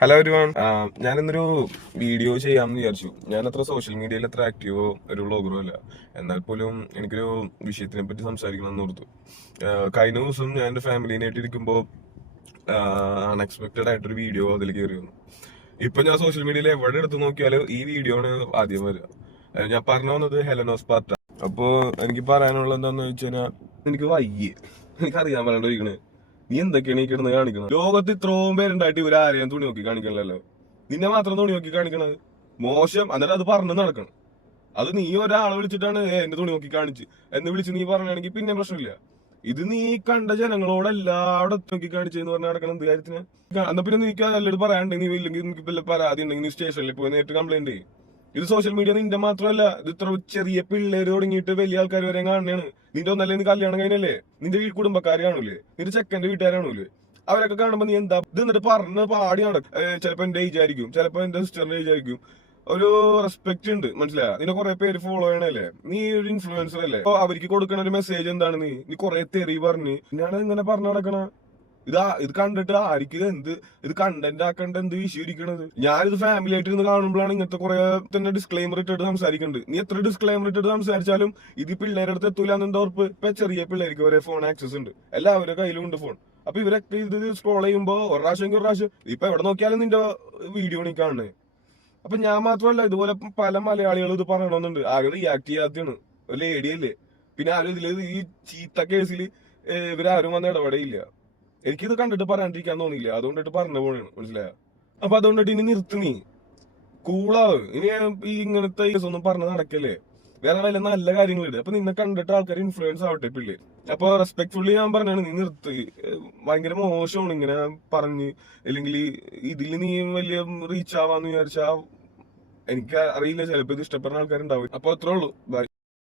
Hello everyone. ഞാനിന്നൊരു video ചെയ്യാമെന്ന് വിചാരിച്ചു. ഞാൻ അത്ര സോഷ്യൽ മീഡിയയിൽ അത്ര ആക്റ്റീവോ ഒരു വ്ളോഗറോ അല്ല. എന്നാൽ പോലും എനിക്കൊരു വിഷയത്തിനെ പറ്റി സംസാരിക്കണമെന്ന് ഓർത്തു. കഴിഞ്ഞ ദിവസം ഞാൻ എൻ്റെ ഫാമിലീനായിട്ട് ഇരിക്കുമ്പോൾ അൺഎക്സ്പെക്റ്റഡ് ആയിട്ടൊരു വീഡിയോ അതിൽ കയറി വന്നു. ഇപ്പൊ ഞാൻ സോഷ്യൽ മീഡിയയിൽ എവിടെ എടുത്ത് നോക്കിയാലും ഈ വീഡിയോ ആണ് ആദ്യം വരിക. ഞാൻ പറഞ്ഞു വന്നത് ഹെലനോസ് പാർട്ട. അപ്പോ എനിക്ക് പറയാനുള്ളത് എന്താന്ന് വെച്ച് കഴിഞ്ഞാൽ, എനിക്ക് വയ്യേ, എനിക്കറിയാൻ പറയണ്ടിരിക്കണേ, നീ എന്തൊക്കെയാണ് ഈ കിടന്ന് കാണിക്കുന്നത്? ലോകത്ത് ഇത്രയും പേരുണ്ടായിട്ട് ഇവർ ആരെയും തുണി നോക്കി കാണിക്കണല്ലോ. നിന്നെ മാത്രം തുണി നോക്കി കാണിക്കണത് മോശം. എന്നിട്ട് അത് പറഞ്ഞു നടക്കണം. അത് നീ ഒരാളെ വിളിച്ചിട്ടാണ് എന്റെ തുണി നോക്കി കാണിച്ച് എന്ന് വിളിച്ച് നീ പറഞ്ഞാണെങ്കിൽ പിന്നെ പ്രശ്നമില്ല. ഇത് നീ കണ്ട ജനങ്ങളോടെല്ലാവിടെ നോക്കി കാണിച്ചെന്ന് പറഞ്ഞ നടക്കണം എന്ത് കാര്യത്തിന്? എന്നാ പിന്നെ നീക്ക് എല്ലാവരും പറയാണ്ട്, നീ ഇല്ലെങ്കിൽ നിനക്ക് വല്ല പരാതി ഉണ്ടെങ്കിൽ നീ സ്റ്റേഷനിൽ പോയി നേരിട്ട് കംപ്ലൈന്റ് ചെയ്യും. ഇത് സോഷ്യൽ മീഡിയ നിന്റെ മാത്രമല്ല, ഇത് ഇത്ര ചെറിയ പിള്ളേര് തുടങ്ങിയിട്ട് വലിയ ആൾക്കാർ വരെ കാണുകയാണ്. നിന്റെ ഒന്നല്ലേ നീ കല്യാണം കഴിഞ്ഞല്ലേ, നിന്റെ കുടുംബക്കാർ കാണൂലേ, നിന്റെ ചെക്കന്റെ വീട്ടുകാരാണൂലേ, അവരൊക്കെ കാണുമ്പോ നീ എന്താ ഇത് എന്നിട്ട് പറഞ്ഞ് പാടി നടക്കും. ചിലപ്പോ എന്റെ ഏജ് ആയിരിക്കും, ചിലപ്പോ എന്റെ സിസ്റ്ററിന്റെ ഏജ് ആയിരിക്കും. ഒരു റെസ്പെക്ട് ഉണ്ട്, മനസ്സിലായ? നിന്നെ കുറെ പേര് ഫോളോ ചെയ്യണല്ലേ, നീ ഒരു ഇൻഫ്ലുവൻസർ അല്ലേ. അപ്പൊ അവർക്ക് കൊടുക്കണ ഒരു മെസ്സേജ് എന്താണ്? നീ കുറെ തെറി പറഞ്ഞ് ഞാൻ ഇങ്ങനെ പറഞ്ഞു നടക്കണ ഇത് കണ്ടിട്ട് ആർക്ക് ഇത് കണ്ടന്റ് ആക്കേണ്ട എന്ത് വിഷയം ഇരിക്കണത്? ഞാനിത് ഫാമിലി ആയിട്ട് ഇരുന്ന് കാണുമ്പോഴാണ് ഇങ്ങനത്തെ കുറെ തന്നെ ഡിസ്ക്ലെയിമർ ഇട്ടിട്ട് സംസാരിക്കുന്നുണ്ട്. നീ എത്ര ഡിസ്ക്ലെയിമർ ഇട്ടിട്ട് സംസാരിച്ചാലും ഇത് പിള്ളേരുടെ അടുത്ത് എത്തൂല എന്നെന്താ ഉറപ്പ്? ഇപ്പൊ ചെറിയ പിള്ളേർക്ക് വരെ ഫോൺ ആക്സസ് ഉണ്ട്, എല്ലാവരുടെ കയ്യിലും ഉണ്ട് ഫോൺ. അപ്പൊ ഇവരൊക്കെ ഇത് സ്ക്രോൾ ചെയ്യുമ്പോ ഒരു പ്രാവശ്യം ഇപ്പൊ എവിടെ നോക്കിയാലും നിന്റെ വീഡിയോ നീ കാണുന്നത്. അപ്പൊ ഞാൻ മാത്രമല്ല, ഇതുപോലെ പല മലയാളികളും ഇത് പറയണമെന്നുണ്ട്. ആകെ റിയാക്ട് ചെയ്യാത്തതാണ്. ഒരു ലേഡിയല്ലേ, പിന്നെ ആരും ഇതില് ഈ ചീത്ത കേസിൽ ഇവരാരും വന്ന് ഇടപെടയില്ല. എനിക്കിത് കണ്ടിട്ട് പറയാണ്ടിരിക്കാൻ തോന്നിയില്ല, അതുകൊണ്ടിട്ട് പറഞ്ഞു പോണാണ്, മനസ്സിലായ? അപ്പൊ അതുകൊണ്ടിട്ട് ഇനി നിർത്തി, നീ കൂളാവ്. ഇനി ഈ ഇങ്ങനത്തെ ഒന്നും പറഞ്ഞ് നടക്കല്ലേ, വേറെ വല്ല നല്ല കാര്യങ്ങളുണ്ട്. അപ്പൊ നിന്നെ കണ്ടിട്ട് ആൾക്കാർ ഇൻഫ്ലുവൻസ് ആവട്ടെ പിള്ളേർ. അപ്പൊ റെസ്പെക്ട്ഫുള്ളി ഞാൻ പറഞ്ഞാണ്, നീ നിർത്ത്. ഭയങ്കര മോശമാണ് ഇങ്ങനെ പറഞ്ഞ്. അല്ലെങ്കിൽ ഇതിൽ നീ വലിയ റീച്ച് ആവാന്ന് വിചാരിച്ചാ എനിക്ക് അറിയില്ല, ചിലപ്പോ ഇത് ഇഷ്ടപ്പെടുന്ന ആൾക്കാരുണ്ടാവും. അപ്പൊ അത്രേ ഉള്ളൂ. ബൈ.